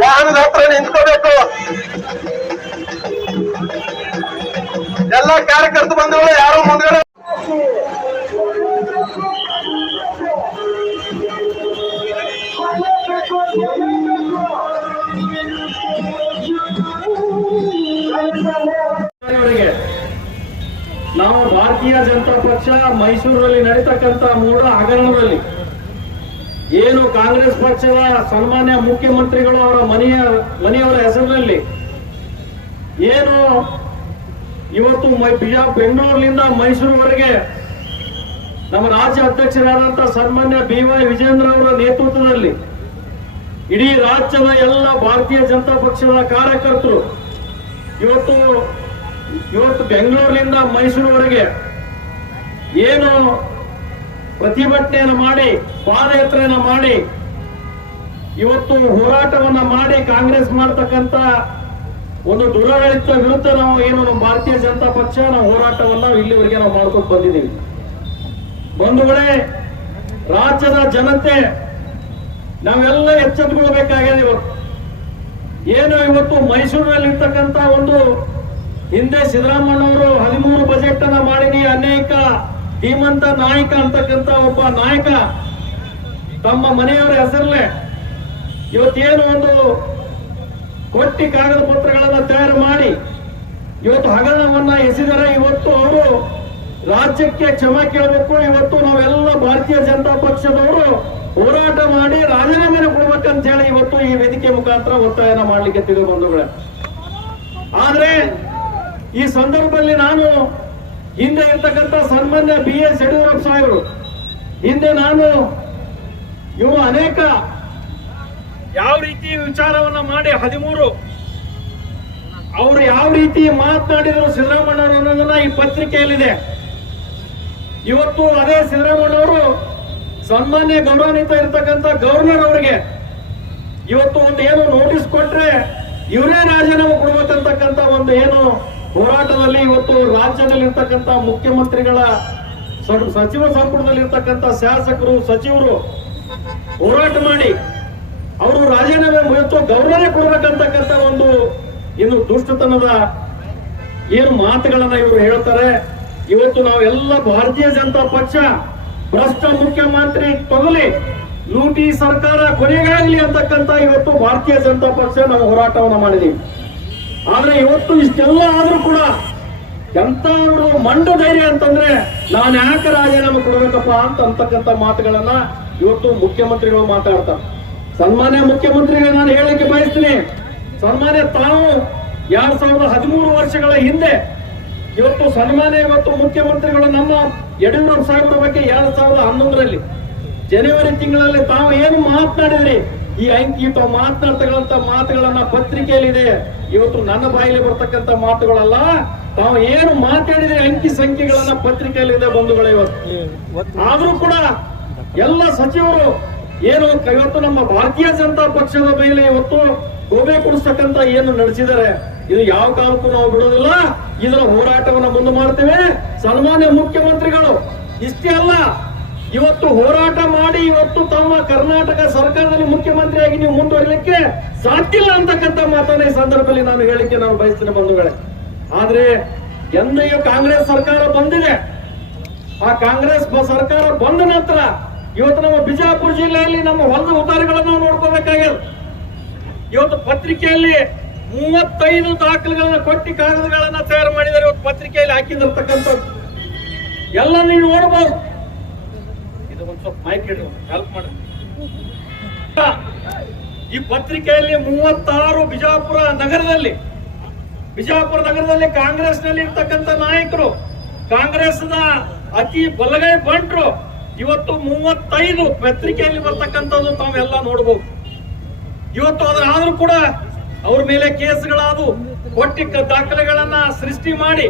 ವಾಹನದ ಹತ್ರ ನಿಂತ್ಕೋಬೇಕು. ಎಲ್ಲ ಕಾರ್ಯಕರ್ತ ಬಂದವರು, ಯಾರು ಮುಂದ್ಗಡೆ. ನಾವು ಭಾರತೀಯ ಜನತಾ ಪಕ್ಷ ಮೈಸೂರಲ್ಲಿ ನಡೀತಕ್ಕಂತ ಮೂಡ ಹಗರಣದಲ್ಲಿ ಏನು ಕಾಂಗ್ರೆಸ್ ಪಕ್ಷದ ಸನ್ಮಾನ್ಯ ಮುಖ್ಯಮಂತ್ರಿಗಳು ಅವರ ಮನೆಯ ಮನೆಯವರ ಹೆಸರಿನಲ್ಲಿ ಏನು ಇವತ್ತು ಬೆಂಗಳೂರಿನಿಂದ ಮೈಸೂರುವರೆಗೆ ನಮ್ಮ ರಾಜ್ಯ ಅಧ್ಯಕ್ಷರಾದಂತಹ ಸನ್ಮಾನ್ಯ ಬಿ ವೈ ವಿಜೇಂದ್ರ ಅವರ ನೇತೃತ್ವದಲ್ಲಿ ಇಡೀ ರಾಜ್ಯದ ಎಲ್ಲ ಭಾರತೀಯ ಜನತಾ ಪಕ್ಷದ ಕಾರ್ಯಕರ್ತರು ಇವತ್ತು ಇವತ್ತು ಬೆಂಗಳೂರಿನಿಂದ ಮೈಸೂರುವರೆಗೆ ಏನು ಪ್ರತಿಭಟನೆಯನ್ನು ಮಾಡಿ, ಪಾದಯಾತ್ರೆಯನ್ನು ಮಾಡಿ, ಇವತ್ತು ಹೋರಾಟವನ್ನ ಮಾಡಿ ಕಾಂಗ್ರೆಸ್ ಮಾಡತಕ್ಕಂತ ಒಂದು ದುರಾಡಳಿತ ವಿರುದ್ಧ ನಾವು ಏನು ನಮ್ಮ ಭಾರತೀಯ ಜನತಾ ಪಕ್ಷ, ನಾವು ಹೋರಾಟವನ್ನ ಇಲ್ಲಿವರೆಗೆ ನಾವು ಮಾಡ್ಕೊಂಡು ಬಂದಿದ್ದೀವಿ. ಬಂಧುಗಳೇ, ರಾಜ್ಯದ ಜನತೆ, ನಾವೆಲ್ಲ ಎಚ್ಚೆತ್ಕೊಳ್ಬೇಕಾಗ್ಯದ ಇವತ್ತು. ಏನು ಇವತ್ತು ಮೈಸೂರಿನಲ್ಲಿ ಇರ್ತಕ್ಕಂತ ಒಂದು ಹಿಂದೆ ಸಿದ್ದರಾಮಣ್ಣವರು ಹದಿಮೂರು ಬಜೆಟ್ ಅನ್ನ ಮಾಡಿನಿ, ಅನೇಕ ಧೀಮಂತ ನಾಯಕ ಅಂತಕ್ಕಂತ ಒಬ್ಬ ನಾಯಕ ತಮ್ಮ ಮನೆಯವರ ಹೆಸರಲ್ಲೇ ಇವತ್ತೇನು ಒಂದು ಕೊಟ್ಟಿ ಕಾಗದ ಪತ್ರಗಳನ್ನ ತಯಾರು ಮಾಡಿ ಇವತ್ತು ಹಗರಣವನ್ನ ಎಸೆದರೆ ಇವತ್ತು ಅವರು ರಾಜ್ಯಕ್ಕೆ ಕ್ಷಮೆ ಕೇಳಬೇಕು. ಇವತ್ತು ನಾವೆಲ್ಲ ಭಾರತೀಯ ಜನತಾ ಪಕ್ಷದವರು ಹೋರಾಟ ಮಾಡಿ ರಾಜೀನಾಮೆ ಕೊಡ್ಬೇಕಂತ ಹೇಳಿ ಇವತ್ತು ಈ ವೇದಿಕೆ ಮುಖಾಂತರ ಒತ್ತಾಯನ ಮಾಡ್ಲಿಕ್ಕೆ ತಿಳಿದು ಬಂಧುಗಳೇ ಆದ್ರೆ ಈ ಸಂದರ್ಭದಲ್ಲಿ ನಾನು ಹಿಂದೆ ಇರ್ತಕ್ಕಂಥ ಸನ್ಮಾನ್ಯ ಬಿ ಎಸ್ ಯಡಿಯೂರಪ್ಪ ಸಾಹೇಬರು, ಹಿಂದೆ ನಾನು, ಇವು ಅನೇಕ ಯಾವ ರೀತಿ ವಿಚಾರವನ್ನ ಮಾಡಿ ಹದಿಮೂರು, ಅವರು ಯಾವ ರೀತಿ ಮಾತನಾಡಿದ್ರು ಸಿದ್ದರಾಮಯ್ಯ ಅನ್ನೋದನ್ನ ಈ ಪತ್ರಿಕೆಯಲ್ಲಿದೆ. ಇವತ್ತು ಅದೇ ಸಿದ್ದರಾಮಯ್ಯವರು ಸನ್ಮಾನ್ಯ ಗೌರವಾನ್ವಿತ ಇರತಕ್ಕಂಥ ಗವರ್ನರ್ ಅವರಿಗೆ ಇವತ್ತು ಒಂದು ಏನು ನೋಟಿಸ್ ಕೊಟ್ರೆ ಇವರೇ ರಾಜೀನಾಮೆ ಕೊಡ್ಬೇಕಂತಕ್ಕಂಥ ಒಂದು ಏನು ಹೋರಾಟದಲ್ಲಿ ಇವತ್ತು ರಾಜ್ಯದಲ್ಲಿರ್ತಕ್ಕಂಥ ಮುಖ್ಯಮಂತ್ರಿಗಳ ಸಚಿವ ಸಂಪುಟದಲ್ಲಿರ್ತಕ್ಕಂಥ ಶಾಸಕರು, ಸಚಿವರು ಹೋರಾಟ ಮಾಡಿ ಅವರು ರಾಜೀನಾಮೆ ಇವತ್ತು ಗೌರವನೇ ಕೊಡಬೇಕಂತಕ್ಕಂಥ ಒಂದು ಇನ್ನು ದುಷ್ಟತನದ ಏನು ಮಾತುಗಳನ್ನ ಇವರು ಹೇಳ್ತಾರೆ. ಇವತ್ತು ನಾವೆಲ್ಲ ಭಾರತೀಯ ಜನತಾ ಪಕ್ಷ, ಭ್ರಷ್ಟ ಮುಖ್ಯಮಂತ್ರಿ ತಗಲಿ ಲೂಟಿ ಸರ್ಕಾರ ಕೊನೆಗಾಗಲಿ ಅಂತಕ್ಕಂಥ ಇವತ್ತು ಭಾರತೀಯ ಜನತಾ ಪಕ್ಷ ನಾವು ಹೋರಾಟವನ್ನು ಮಾಡಿದೀವಿ. ಆದ್ರೆ ಇವತ್ತು ಇಷ್ಟೆಲ್ಲ ಆದ್ರೂ ಕೂಡ ಎಂತ ಅವರು ಮಂಡು ಧೈರ್ಯ ಅಂತಂದ್ರೆ ನಾನು ಯಾಕೆ ರಾಜೀನಾಮೆ ಕೊಡಬೇಕಪ್ಪ ಅಂತ ಅಂತಕ್ಕಂಥ ಮಾತುಗಳನ್ನ ಇವತ್ತು ಮುಖ್ಯಮಂತ್ರಿಗಳು ಮಾತಾಡ್ತಾರೆ. ಸನ್ಮಾನ್ಯ ಮುಖ್ಯಮಂತ್ರಿಗೆ ನಾನು ಹೇಳಲಿಕ್ಕೆ ಬಯಸ್ತೀನಿ. ಸನ್ಮಾನ್ಯ ತಾವು ಎರಡ್ ಸಾವಿರದ ಹದಿಮೂರು ವರ್ಷಗಳ ಹಿಂದೆ ಇವತ್ತು ಸನ್ಮಾನ್ಯ ಇವತ್ತು ಮುಖ್ಯಮಂತ್ರಿಗಳು ನಮ್ಮ ಯಡಿಯೂರಪ್ಪ ಸಾಹೇಬರ ಬಗ್ಗೆ ಎರಡ್ ಸಾವಿರದ ಹನ್ನೊಂದರಲ್ಲಿ ಜನವರಿ ತಿಂಗಳಲ್ಲಿ ತಾವು ಏನು ಮಾತನಾಡಿದ್ರಿ? ಈ ಅಂಕಿ ತಾವು ಮಾತನಾಡ್ತಕ್ಕಂಥ ಮಾತುಗಳನ್ನ ಪತ್ರಿಕೆಯಲ್ಲಿದೆ. ಇವತ್ತು ನನ್ನ ಬಾಯಲ್ಲಿ ಬರ್ತಕ್ಕಂಥ ಮಾತುಗಳಲ್ಲ ತಾವು ಏನು ಮಾತಾಡಿದ್ರೆ ಅಂಕಿ ಸಂಖ್ಯೆಗಳನ್ನ ಪತ್ರಿಕೆಯಲ್ಲಿದೆ ಬಂಧುಗಳು ಇವತ್ತು. ಆದ್ರೂ ಕೂಡ ಎಲ್ಲ ಸಚಿವರು ಏನು ಇವತ್ತು ನಮ್ಮ ಭಾರತೀಯ ಜನತಾ ಪಕ್ಷದ ಮೇಲೆ ಇವತ್ತು ಗೋಬೆ ಕೊಡಿಸ್ತಕ್ಕಂತ ಏನು ನಡೆಸಿದ್ದಾರೆ ಇದು ಯಾವ ಕಾಲಕ್ಕೂ ನಾವು ಬಿಡೋದಿಲ್ಲ. ಇದರ ಹೋರಾಟವನ್ನು ಮುಂದೆ ಮಾಡ್ತೇವೆ. ಸನ್ಮಾನ್ಯ ಮುಖ್ಯಮಂತ್ರಿಗಳು ಇಷ್ಟೇ ಅಲ್ಲ ಇವತ್ತು ಹೋರಾಟ ಮಾಡಿ, ಇವತ್ತು ತಮ್ಮ ಕರ್ನಾಟಕ ಸರ್ಕಾರದಲ್ಲಿ ಮುಖ್ಯಮಂತ್ರಿಯಾಗಿ ನೀವು ಮುಂದುವರಿಲಿಕ್ಕೆ ಸಾಧ್ಯ ಇಲ್ಲ ಅಂತಕ್ಕಂಥ ಮಾತನ್ನ ಈ ಸಂದರ್ಭದಲ್ಲಿ ನಾನು ಹೇಳಿಕೆ ನಾನು ಬಯಸ್ತೇನೆ ಬಂಧುಗಳೇ. ಆದ್ರೆ ಎಂದೆಯೂ ಕಾಂಗ್ರೆಸ್ ಸರ್ಕಾರ ಬಂದಿದೆ. ಆ ಕಾಂಗ್ರೆಸ್ ಸರ್ಕಾರ ಬಂದ ನಂತರ ಇವತ್ತು ನಮ್ಮ ಬಿಜಾಪುರ ಜಿಲ್ಲೆಯಲ್ಲಿ ನಮ್ಮ ಹೊಲದ ಉದಾರಿಗಳನ್ನು ನಾವು ನೋಡ್ಕೋಬೇಕಾಗ್ಯದ ಇವತ್ತು ಪತ್ರಿಕೆಯಲ್ಲಿ ಮೂವತ್ತೈದು ದಾಖಲೆಗಳನ್ನ ಕೊಟ್ಟಿ ಕಾಗದಗಳನ್ನ ತಯಾರು ಮಾಡಿದರೆ ಇವತ್ತು ಪತ್ರಿಕೆಯಲ್ಲಿ ಹಾಕಿದಿರ್ತಕ್ಕಂಥದ್ದು ಎಲ್ಲ ನೀವು ನೋಡಬಹುದು ಸ್ವಲ್ಪ ಮೈಕ್ ಹಿಡಿದು ಹೆಲ್ಪ್ ಮಾಡಿ. ಈ ಪತ್ರಿಕೆಯಲ್ಲಿ ಮೂವತ್ತಾರು ಬಿಜಾಪುರ ನಗರದಲ್ಲಿ ಬಿಜಾಪುರ ನಗರದಲ್ಲಿ ಕಾಂಗ್ರೆಸ್ನಲ್ಲಿ ಇರ್ತಕ್ಕಂಥ ನಾಯಕರು, ಕಾಂಗ್ರೆಸ್ನ ಅತಿ ಬಲಗೈ ಬಂಟ್ರು, ಇವತ್ತು ಮೂವತ್ತೈದು ಪತ್ರಿಕೆಯಲ್ಲಿ ಬರ್ತಕ್ಕಂಥದ್ದು ತಾವೆಲ್ಲ ನೋಡಬಹುದು ಇವತ್ತು ಅದ್ರ ಕೂಡ ಅವ್ರ ಮೇಲೆ ಕೇಸ್ಗಳಾದವು ಕೊಟ್ಟಿ ದಾಖಲೆಗಳನ್ನ ಸೃಷ್ಟಿ ಮಾಡಿ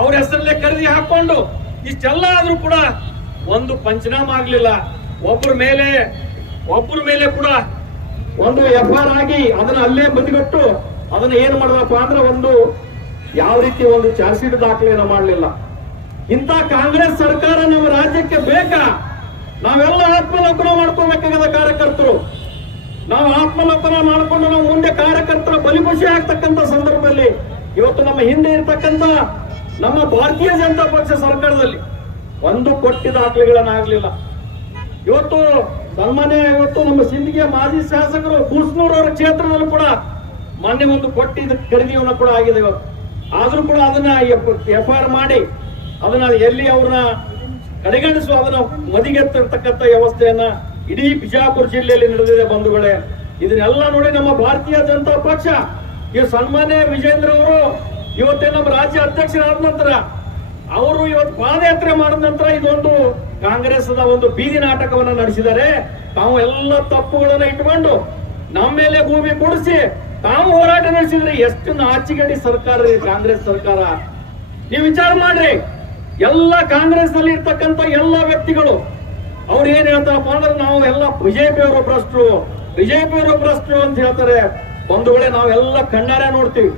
ಅವ್ರ ಹೆಸರಲ್ಲೇ ಖರೀದಿ ಹಾಕೊಂಡು, ಇಷ್ಟೆಲ್ಲ ಆದ್ರೂ ಕೂಡ ಒಂದು ಪಂಚನಾಮ ಆಗ್ಲಿಲ್ಲ. ಒಬ್ಬರ ಮೇಲೆ ಒಬ್ಬರ ಮೇಲೆ ಕೂಡ ಒಂದು ಎಫ್ ಆರ್ ಆಗಿ ಅದನ್ನ ಅಲ್ಲೇ ಬದಿಗಟ್ಟು ಅದನ್ನ ಏನ್ ಮಾಡಿದಪ್ಪ ಅಂದ್ರೆ ಒಂದು ಯಾವ ರೀತಿ ಒಂದು ಚಾರ್ಜ್ ಶೀಟ್ ದಾಖಲೆಯನ್ನು ಮಾಡಲಿಲ್ಲ. ಇಂಥ ಕಾಂಗ್ರೆಸ್ ಸರ್ಕಾರ ನಮ್ಮ ರಾಜ್ಯಕ್ಕೆ ಬೇಕಾ? ನಾವೆಲ್ಲ ಆತ್ಮಲೋಕನ ಮಾಡ್ಕೋಬೇಕಾಗದ ಕಾರ್ಯಕರ್ತರು. ನಾವು ಆತ್ಮಲೋಕನ ಮಾಡಿಕೊಂಡು ನಾವು ಮುಂದೆ ಕಾರ್ಯಕರ್ತರ ಬಲಿಪುಷಿ ಆಗ್ತಕ್ಕಂಥ ಸಂದರ್ಭದಲ್ಲಿ ಇವತ್ತು ನಮ್ಮ ಹಿಂದೆ ಇರ್ತಕ್ಕಂಥ ನಮ್ಮ ಭಾರತೀಯ ಜನತಾ ಪಕ್ಷ ಸರ್ಕಾರದಲ್ಲಿ ಒಂದು ಕೊಟ್ಟಿ ದಾಖಲೆಗಳನ್ನಾಗಲಿಲ್ಲ. ಇವತ್ತು ಸನ್ಮಾನ್ಯ ಇವತ್ತು ನಮ್ಮ ಸಿಂಧಿಗೆ ಮಾಜಿ ಶಾಸಕರು ಅವರ ಕ್ಷೇತ್ರದಲ್ಲೂ ಕೂಡ ಮೊನ್ನೆ ಒಂದು ಕೊಟ್ಟಿದ್ದ ಖರೀದಿಯನ್ನು ಕೂಡ ಆಗಿದೆ ಇವತ್ತು. ಆದ್ರೂ ಕೂಡ ಅದನ್ನ ಎಫ್ ಆರ್ ಮಾಡಿ ಅದನ್ನ ಎಲ್ಲಿ ಅವ್ರನ್ನ ಕಡೆಗಣಿಸುವ ಅದನ್ನ ಮದಿಗೆತ್ತಿರ್ತಕ್ಕಂಥ ವ್ಯವಸ್ಥೆಯನ್ನ ಇಡೀ ಬಿಜಾಪುರ ಜಿಲ್ಲೆಯಲ್ಲಿ ನಡೆದಿದೆ ಬಂಧುಗಳೇ. ಇದನ್ನೆಲ್ಲ ನೋಡಿ ನಮ್ಮ ಭಾರತೀಯ ಜನತಾ ಪಕ್ಷ ಈ ಸನ್ಮಾನ್ಯ ವಿಜೇಂದ್ರ ಅವರು ಇವತ್ತೇ ನಮ್ಮ ರಾಜ್ಯ ಅಧ್ಯಕ್ಷರಾದ ನಂತರ ಅವರು ಇವತ್ತು ಪಾದಯಾತ್ರೆ ಮಾಡಿದ ನಂತರ ಇದೊಂದು ಕಾಂಗ್ರೆಸ್ ಒಂದು ಬೀದಿ ನಾಟಕವನ್ನ ನಡೆಸಿದ್ದಾರೆ. ತಾವು ಎಲ್ಲ ತಪ್ಪುಗಳನ್ನ ಇಟ್ಕೊಂಡು ನಮ್ಮ ಮೇಲೆ ಭೂಮಿ ಕೊಡಿಸಿ ತಾವು ಹೋರಾಟ ನಡೆಸಿದ್ರೆ ಎಷ್ಟು ನಾಚಿಗಡಿ ಸರ್ಕಾರ ಕಾಂಗ್ರೆಸ್ ಸರ್ಕಾರ. ನೀವು ವಿಚಾರ ಮಾಡ್ರಿ. ಎಲ್ಲ ಕಾಂಗ್ರೆಸ್ ಅಲ್ಲಿ ಇರ್ತಕ್ಕಂಥ ಎಲ್ಲ ವ್ಯಕ್ತಿಗಳು, ಅವ್ರು ಏನ್ ಹೇಳ್ತಾರಪ್ಪ ಅಂದ್ರೆ ನಾವು ಎಲ್ಲ ಬಿಜೆಪಿ ಅವರು ಭ್ರಷ್ಟರು. ಬಿಜೆಪಿ ಅವರು ಭ್ರಷ್ಟರು ಅಂತ ಹೇಳ್ತಾರೆ. ಬಂಧುಗಳೇ, ನಾವೆಲ್ಲ ಕಣ್ಣಾರೆ ನೋಡ್ತೀವಿ.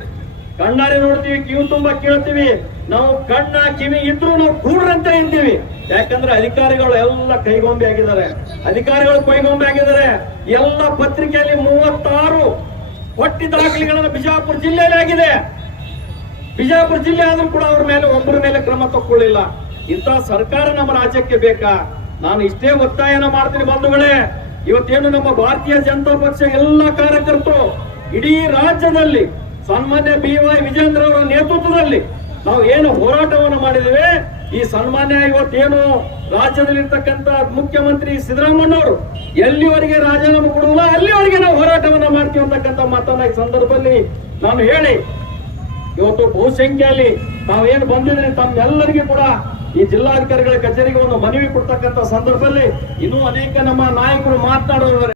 ಕಣ್ಣಾರೆ ನೋಡ್ತೀವಿ, ಕಿವಿ ತುಂಬಾ ಕೇಳ್ತೀವಿ. ನಾವು ಕಣ್ಣ, ಕಿವಿ ಇದ್ರು ನಾವು ಕೂಡ್ರಂತೆ ಇದ್ದೀವಿ. ಯಾಕಂದ್ರೆ ಅಧಿಕಾರಿಗಳು ಎಲ್ಲ ಕೈಗೊಂಬೆ ಆಗಿದ್ದಾರೆ. ಅಧಿಕಾರಿಗಳು ಕೈಗೊಂಬೆ ಆಗಿದ್ದಾರೆ. ಎಲ್ಲ ಪತ್ರಿಕೆಯಲ್ಲಿ ಮೂವತ್ತಾರು ಒಟ್ಟಿ ದಾಖಲೆಗಳನ್ನು ಬಿಜಾಪುರ ಜಿಲ್ಲೆಯಲ್ಲಿ ಆಗಿದೆ. ಬಿಜಾಪುರ ಜಿಲ್ಲೆ ಆದ್ರೂ ಕೂಡ ಅವ್ರ ಮೇಲೆ, ಒಬ್ಬರ ಮೇಲೆ ಕ್ರಮ ತಕ್ಕೊಳ್ಳಿಲ್ಲ. ಇಂತಹ ಸರ್ಕಾರ ನಮ್ಮ ರಾಜ್ಯಕ್ಕೆ ಬೇಕಾ? ನಾನು ಇಷ್ಟೇ ಒತ್ತಾಯನ ಮಾಡ್ತೀನಿ ಬಂಧುಗಳೇ. ಇವತ್ತೇನು ನಮ್ಮ ಭಾರತೀಯ ಜನತಾ ಪಕ್ಷ ಎಲ್ಲ ಕಾರ್ಯಕರ್ತರು ಇಡೀ ರಾಜ್ಯದಲ್ಲಿ, ಸನ್ಮಾನ್ಯ ಬಿ ವೈ ವಿಜೇಂದ್ರ ಅವರ ನೇತೃತ್ವದಲ್ಲಿ ನಾವು ಏನು ಹೋರಾಟವನ್ನು ಮಾಡಿದ್ದೇವೆ ಈ ಸನ್ಮಾನ್ಯ ಇವತ್ತೇನು ರಾಜ್ಯದಲ್ಲಿರ್ತಕ್ಕಂಥ ಮುಖ್ಯಮಂತ್ರಿ ಸಿದ್ದರಾಮಣ್ಣವರು ಎಲ್ಲಿವರೆಗೆ ರಾಜೀನಾಮೆ ಕೊಡುವುದಿಲ್ಲ ಅಲ್ಲಿವರೆಗೆ ನಾವು ಹೋರಾಟವನ್ನ ಮಾಡ್ತೀವಿ ಅಂತಕ್ಕಂಥ ಮಾತನ್ನ ಈ ಸಂದರ್ಭದಲ್ಲಿ ನಾನು ಹೇಳಿ. ಇವತ್ತು ಬಹುಸಂಖ್ಯೆಯಲ್ಲಿ ನಾವೇನು ಬಂದಿದ್ರೆ, ತಮ್ಮೆಲ್ಲರಿಗೂ ಕೂಡ ಈ ಜಿಲ್ಲಾಧಿಕಾರಿಗಳ ಕಚೇರಿಗೆ ಒಂದು ಮನವಿ ಕೊಡ್ತಕ್ಕಂಥ ಸಂದರ್ಭದಲ್ಲಿ ಇನ್ನೂ ಅನೇಕ ನಮ್ಮ ನಾಯಕರು ಮಾತನಾಡುವವರು